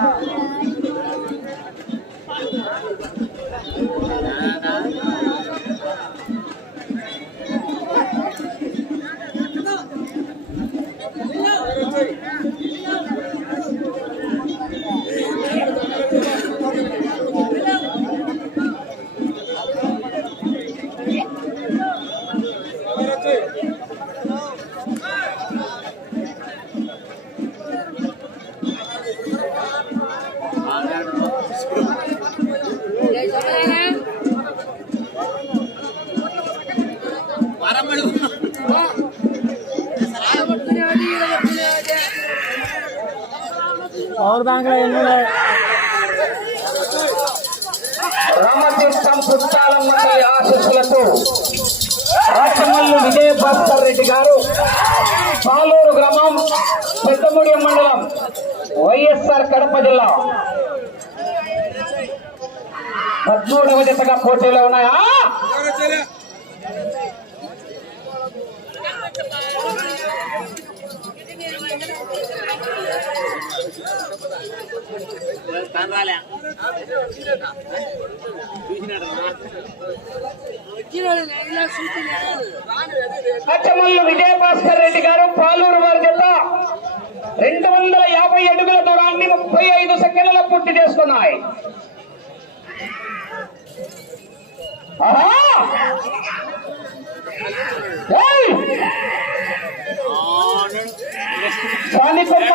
감사합니다. Power bank Ramatheertham పుష్పాలమ్మ తల్లి విజయ రాచమల్లి రెడ్డి గారు పాలూరు గ్రామం పెద్దముడి మండలం వైఎస్ఆర్ కడప జిల్లా. పద్మూడవ జతగా పోటీలో ఉన్నాయా? రాచమల్లు విజయ భాస్కర్ రెడ్డి గారు పాలూరు వారి జిల్లా రెండు వందల యాభై అడుగుల దూరాన్ని ముప్పై ఐదు సెకండ్ల పూర్తి చేసుకున్నాయి. ఆహా! ఏయ్!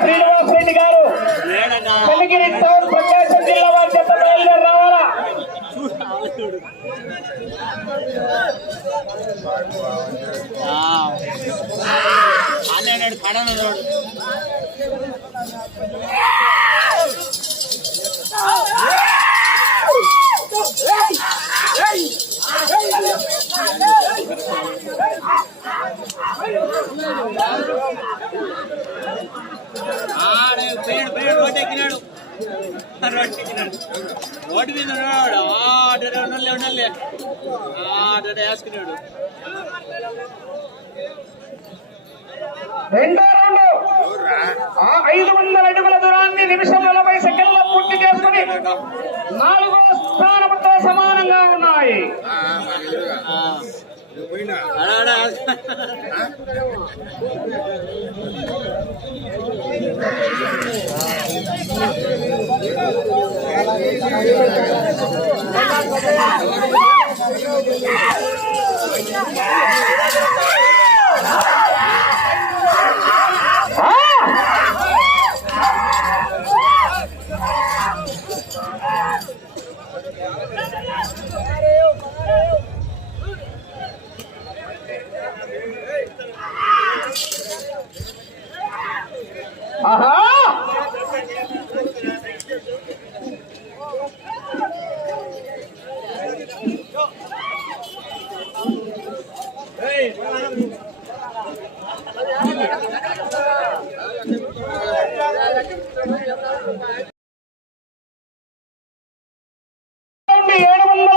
శ్రీనివాస్ రెడ్డి గారు. కలిగిరి టౌన్ ప్రకాశం జిల్లా వారి బయలుదేరి రావాలా? అన్నాడు ఉన్నాడు ఆడ ఉండలే ఉండలే ఆడ వేసుకున్నాడు రెండో రౌండ్ ఆ ఐదు వందల అడుగుల దూరాన్ని నిమిషం నలభై సెకండ్ల పూర్తి చేసుకుని నాలుగో స్థానంతో సమానంగా ఉన్నాయి పోయినా ఆ! ఆహా నుండి ఏడు వందల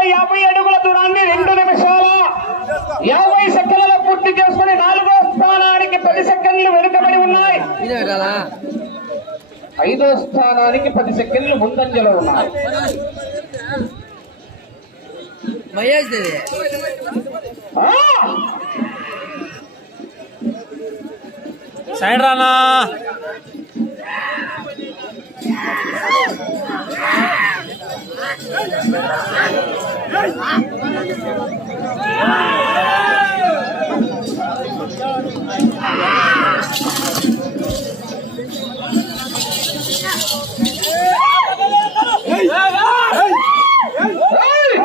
యాభై అడుగుల దూరాన్ని రెండు నిమిషాల యాభై సెకండ్ల పూర్తి చేసుకుని నాలుగో స్థానానికి పది సెకండ్లు వెనుకబడి ఉన్నాయి. ఐదో స్థానానికి పది సెకండ్లు ముందంజలో ఉన్నాయి. మహేష్ దేవి ఆ! సైడ్ రానా ఏయ్!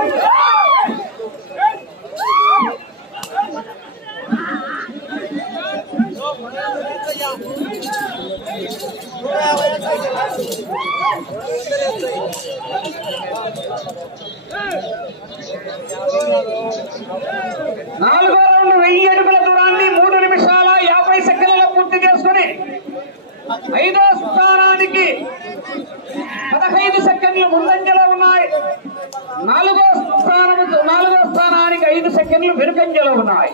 నాలుగో రౌండ్ వెయ్యి అడుగుల దూరాన్ని మూడు నిమిషాల యాభై సెకండ్లలో పూర్తి చేసుకుని ఐదో స్థానానికి పదహైదు సెకండ్లు ముందంజలో ఉన్నాయి. నాలుగో స్థానము నాలుగో స్థానానికి ఐదు సెకండ్లు వెనుకంజలో ఉన్నాయి.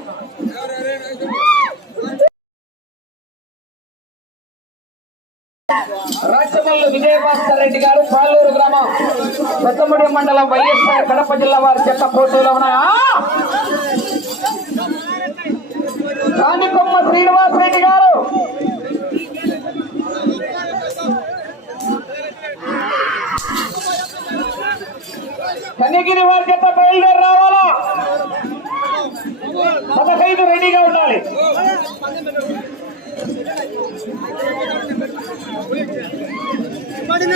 రాచమల్లు విజయభాస్కర్ రెడ్డి గారు పాలూరు గ్రామం కొత్తమూడి మండలం వైఎస్ఆర్ కడప జిల్లా వారి చెత్త పోటీలో ఉన్నాయా. కానికొమ్మ శ్రీనివాస్ రెడ్డి గారు కన్యగిరి వారి చెత్త బయలుదేరి రావాలా? పదహైదు రెడీగా ఉండాలి. పడిన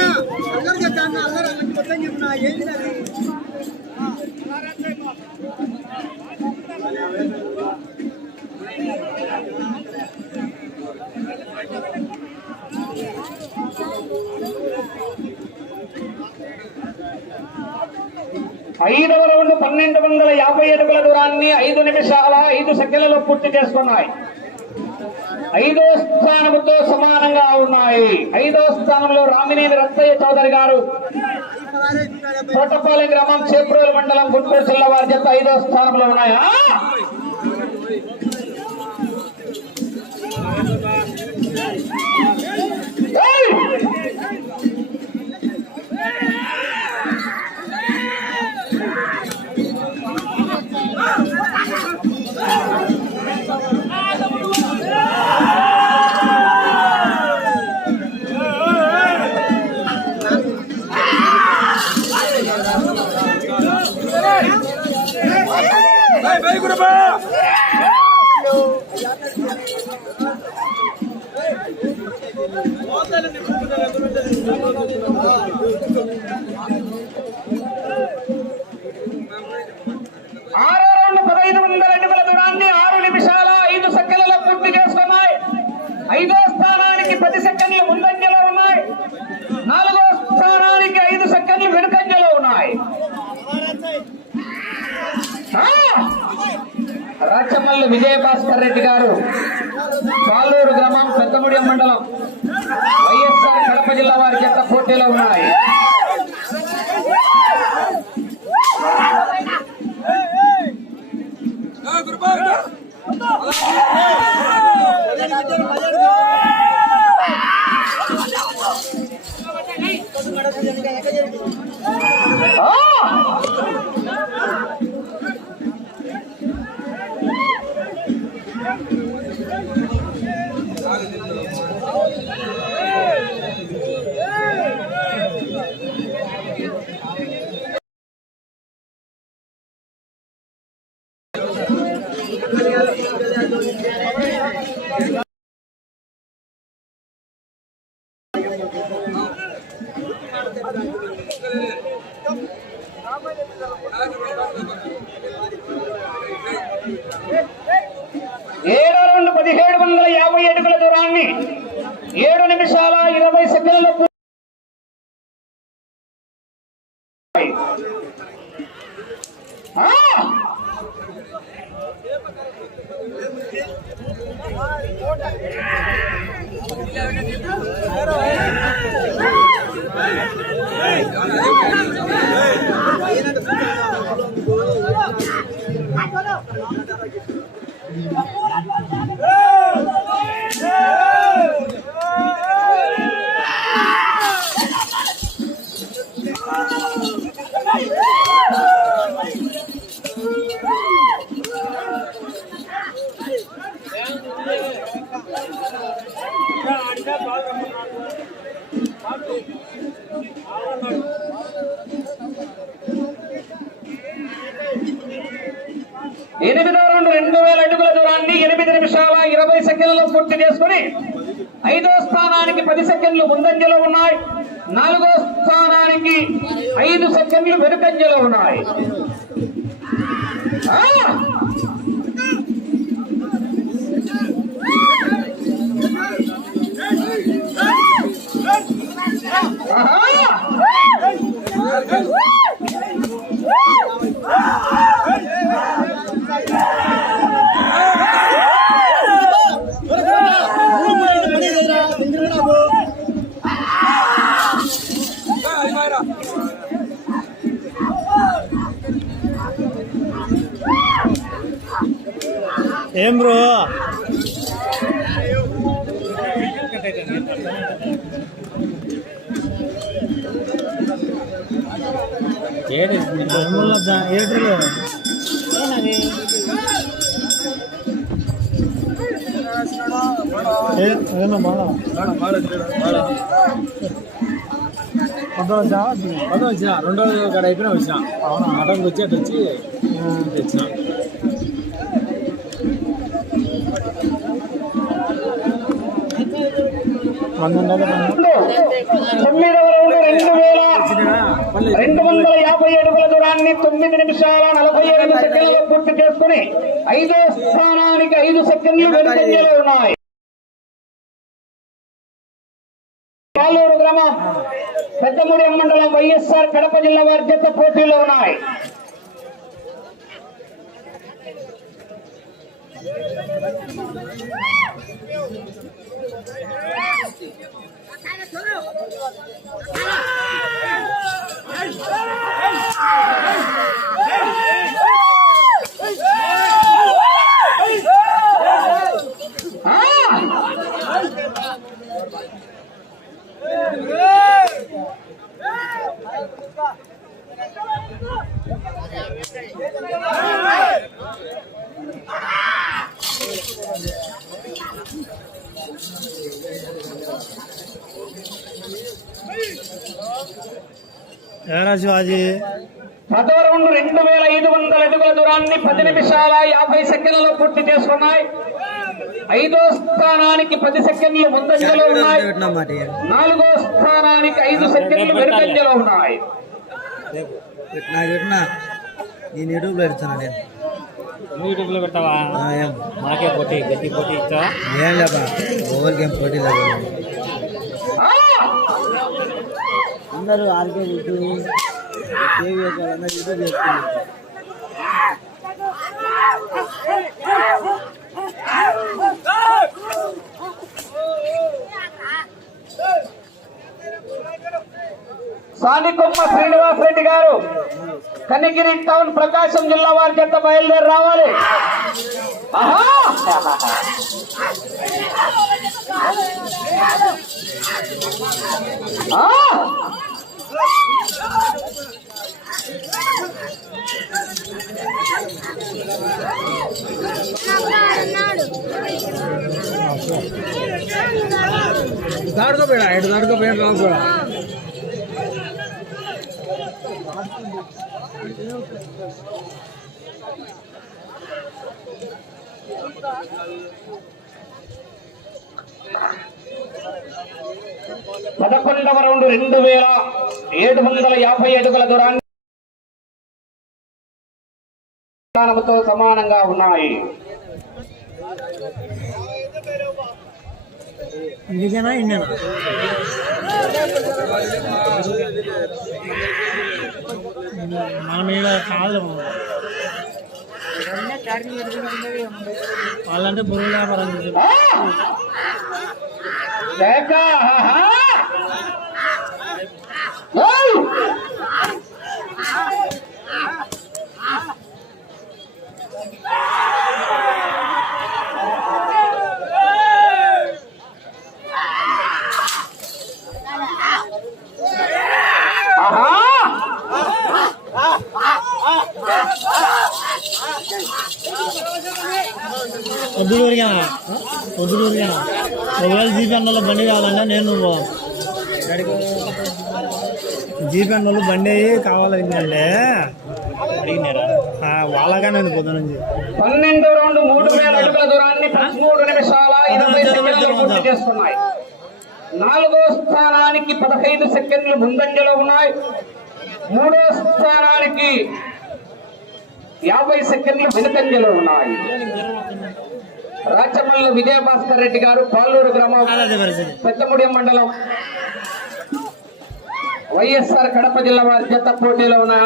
అందరు చెప్తాను? అందరూ మొత్తం చెప్పిన ఏంటి ఐదవ రౌండ్ పన్నెండు వందల యాభై అడుగుల దూరాన్ని ఐదు నిమిషాల ఐదు సెకండ్లలో పూర్తి చేసుకున్నాయి. ఐదో స్థానముతో సమానంగా ఉన్నాయి. ఐదో స్థానంలో రామినేని రత్తయ్య చౌదరి గారు. తోటపాలెం గ్రామం చేప్రోలు మండలం గుంటూరు జిల్లా వారి చేత ఐదో స్థానంలో ఉన్నాయా? ఏయ్! రెడ్డి గారు. కాలూరు గ్రామం పెద్దముడియం మండలం. వైఎస్ఆర్ కడప జిల్లా వారి చెత్త పోటీలో ఉన్నాయి ఆ! ఏడో రెండు పదిహేడు వందల యాభై అడుగుల దూరాన్ని ఏడు నిమిషాల ఇరవై సెకండ్ల ఎనిమిదో రౌండ్ రెండు వేల అడుగుల దూరాన్ని ఎనిమిది నిమిషాల ఇరవై సెకండ్లలో పూర్తి చేసుకుని ఐదో స్థానానికి పది సెకండ్లు ముందంజలో ఉన్నాయి నాలుగో స్థానానికి ఐదు సెకండ్లు ఉన్నాయి. ఆహా! ఏం బ్రో? అదే వచ్చిన రెండు కాడ అయిపోయినా వచ్చిన. అవునా? మటన్కి వచ్చి అటు వచ్చి తెచ్చిన. తొమ్మిదవ రౌండ్ రెండు వేల రెండు వందల యాభై అడుగుల దూరాన్ని తొమ్మిది నిమిషాల నలభై ఐదు సెకండ్లలో పూర్తి చేసుకుని ఐదో స్థానానికి ఐదు సెకండ్లు వెనుకంజలో ఉన్నాయి. పాలూరు గ్రామం పెద్దమూడి మండలం వైఎస్ఆర్ కడప జిల్లా వారి జత పోటీలో ఉన్నాయి. Ah! శివాజీ పదో రౌండ్ రెండు వేల ఐదు వందల అడుగుల దూరాన్ని పది నిమిషాల యాభై సెకండ్లలో పూర్తి చేసుకున్నాయి. ఐదో స్థానానికి పది సెకండ్లు ముందంజలో ఉన్నాయి. నాలుగో స్థానానికి ఐదు సెకండ్లు వెనుకంజలో ఉన్నాయి. నేను పెడతాను నువ్వు ఆ, ఏం? మాకే పోటీ గట్టి పోటీ ఇచ్చా? ఏం లేపా? ఓవర్కి ఏం పోటీ లేదు ఆ! అందరూ ఆర్కే యూట్యూబ్ టీవీ అందరూ యూట్యూబ్ చేస్తున్నారు. సానికొమ్మ శ్రీనివాస్ రెడ్డి గారు కనిగిరి టౌన్ ప్రకాశం జిల్లా వారి చేత బయలుదేరి రావాలి. ఆహా! ఆ! దాడుకోపోయాడా ఎటు దాడుకోపోయాడు రాకు పదకొండవ రౌండ్ రెండు వేల ఏడు వందల యాభై అడుగుల దూరాన్ని స్థానంతో సమానంగా ఉన్నాయి. ఇంకేనా ఇండియనా మన మీద కాదు వాళ్ళంటే బుర్ర వ్యాపారం చేసేది. ఆ! లేక, ఆహా! ఏయ్! ఆహా! వద్దు ఊరికేనా వద్దు ఊరికేనా ఒకవేళ జీపీ అన్నలో బండి కావాలంటే నేను నువ్వు. జీపీ అన్నోళ్ళు బండి కావాలంటే అడిగినారా ఆ, వాళ్ళగా నేను పొద్దున నుంచి. పన్నెండు రౌండ్ మూడు వేల అడుగుల దూరాన్ని పదమూడు నిమిషాల ఇరవై సెకండ్లు పూర్తి చేస్తున్నాయి. నాలుగో స్థానానికి పదహైదు సెకండ్లు ముందంజలో ఉన్నాయి. మూడో స్థానానికి యాభై సెకండ్లు వెనుకంజలో ఉన్నాయి. రాచమల్లు విజయభాస్కర్ రెడ్డి గారు పాలూరు గ్రామం పెద్దముడి మండలం వైఎస్ఆర్ కడప జిల్లా వారి జత పోటీలో ఉన్న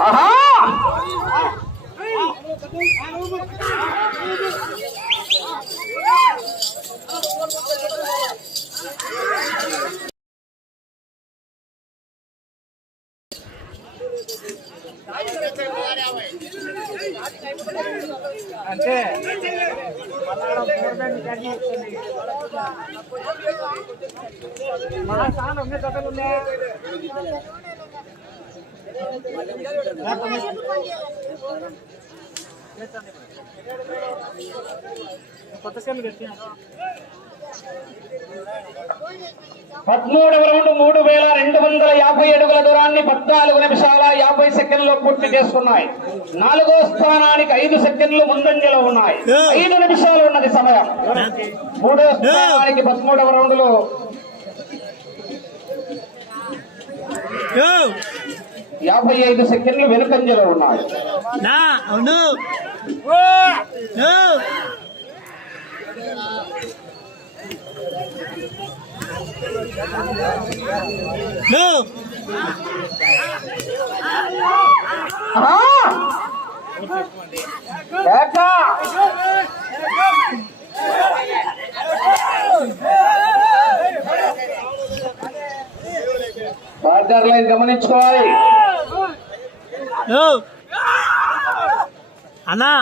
ఆహా అంటే పదమూడవ రౌండ్ మూడు వేల రెండు వందల యాభై అడుగుల దూరాన్ని పద్నాలుగు నిమిషాల యాభై సెకండ్లు పూర్తి చేసుకున్నాయి నాలుగో స్థానానికి ఐదు సెకండ్లు ముందంజలో ఉన్నాయి. ఐదు నిమిషాలు ఉన్నది సమయం. మూడో స్థానానికి పదమూడవ రౌండ్లో యాభై ఐదు సెకండ్లు వెనుకంజలో ఉన్నాయి. ఆ! ఏకా! బార్డర్ లైన్ గమనించుకోవాలి. అన్నా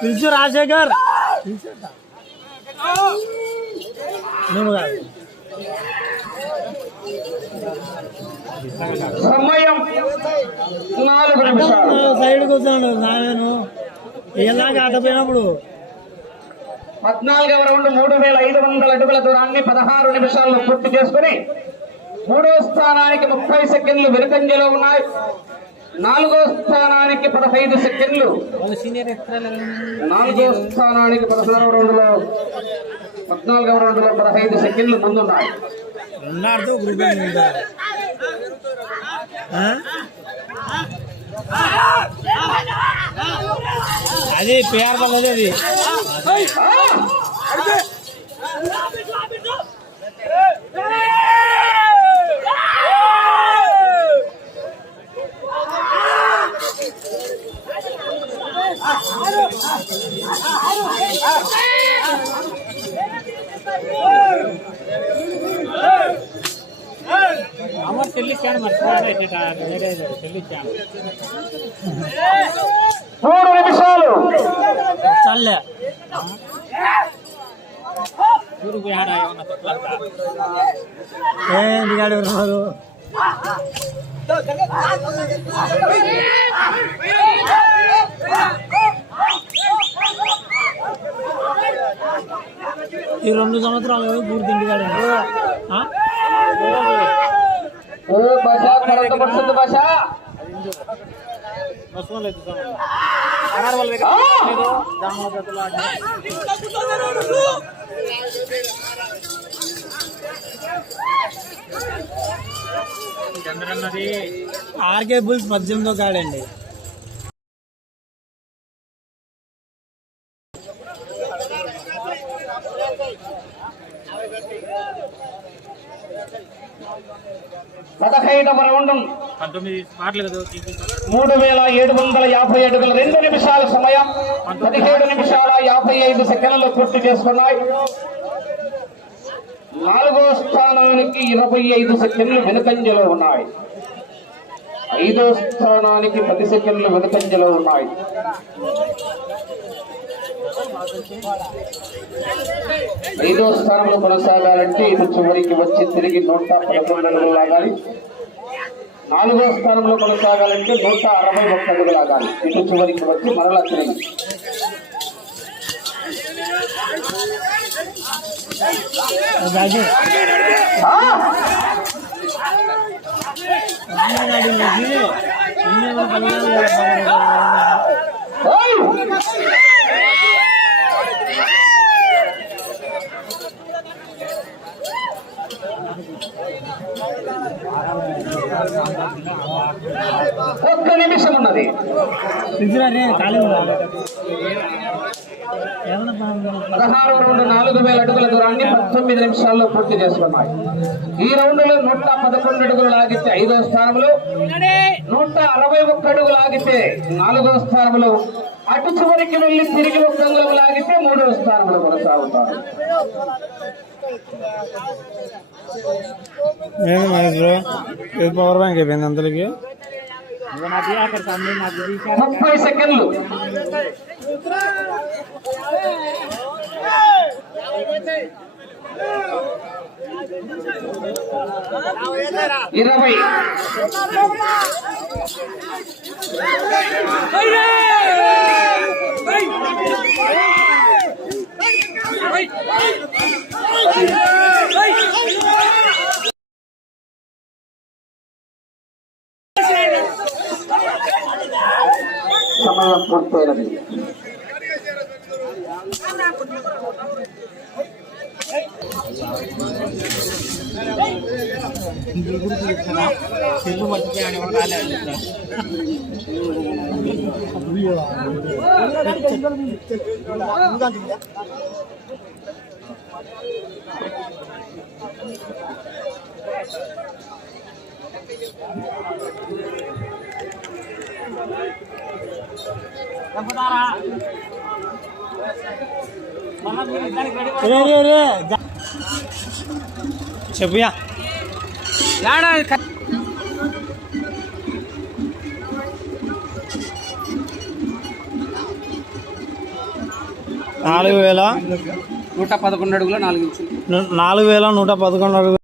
పిలుచు రాజశేఖర్ సమయం నాలుగు నిమిషాలు. సైడ్ కూర్చోండు నాయను ఇలాగా అడ్డ పోయినప్పుడు. పద్నాలుగవ రౌండ్ మూడు వేల ఐదు వందల అడుగుల దూరాన్ని పదహారు నిమిషాల్లో పూర్తి చేసుకుని మూడో స్థానానికి ముప్పై సెకండ్లు వెనుకంజలో ఉన్నాయి. నాలుగో స్థానానికి పదహైదు సెకండ్లు. నాలుగో స్థానానికి పదహారవ రౌండ్లో పద్నాలుగవ రౌండ్లో పదహైదు సెకండ్లు ముందున్నాయి అది పేరు పడలేదు చెల్లిచ్చాను మర్చిపోయాడు చెల్లిచ్చాను మూడు నిమిషాలు చల్లే ఊరికి ఆడ ఏమన్నా తక్కువ ఏంటి గాడి ఉన్నారు ఈ రెండు సంవత్సరాలు పూర్తి ఇంటికాడు ఓ భాష కరెక్ట్ పడుతుంది భాష ఆర్కే బుల్స్ పద్దెనిమిదో కాడండి. పదహైదవ రౌండ్. మూడు వేల ఏడు వందల యాభై అడుగుల రెండు నిమిషాల సమయం. పదిహేడు నిమిషాల యాభై ఐదు సెకండ్లు పూర్తి చేసుకున్నాయి. నాలుగో స్థానానికి ఇరవై ఐదు సెకండ్లు వెనుకంజలో ఉన్నాయి. ఐదో స్థానానికి పది సెకండ్లు వెనుకంజలో ఉన్నాయి. ఐదో స్థానంలో కొనసాగాలంటే ఇది చివరికి వచ్చి తిరిగి నూట పదకొండు అడుగులు లాగాలి. నాలుగో స్థానంలో కొనసాగాలంటే నూట అరవై ఒక్క అడుగులు లాగాలి. ఇటు చివరికి వచ్చి మరలా తిరిగి. ఒక్క నిమిషం ఉన్నది. పదహారు రౌండ్ నాలుగు వేల అడుగుల దూరాన్ని పంతొమ్మిది నిమిషాల్లో పూర్తి చేసుకున్నాయి. ఈ రౌండ్లో నూట పదకొండు అడుగులు లాగితే ఐదో స్థానంలో నూట అరవై ఒక్క అడుగులు లాగితే నాలుగో స్థానంలో అటు చివరికి వెళ్ళి తిరిగి అంగుళం లాగితే మూడో స్థానంలో కొనసాగుతారు ఏంది మహేష్ బ్రో ఇది పవర్ బ్యాంక్ అయిపోయింది అంతలకి ముప్పై సెకండ్లు. ఇరవై. సమయం పూర్తయినది. చెల్లు మధ్య రే రే రే చెప్పుయా నాలుగు వేల నూట పదకొండు అడుగులు నాలుగు ఇంచులు. నాలుగు వేల నూట పదకొండు అడుగులు.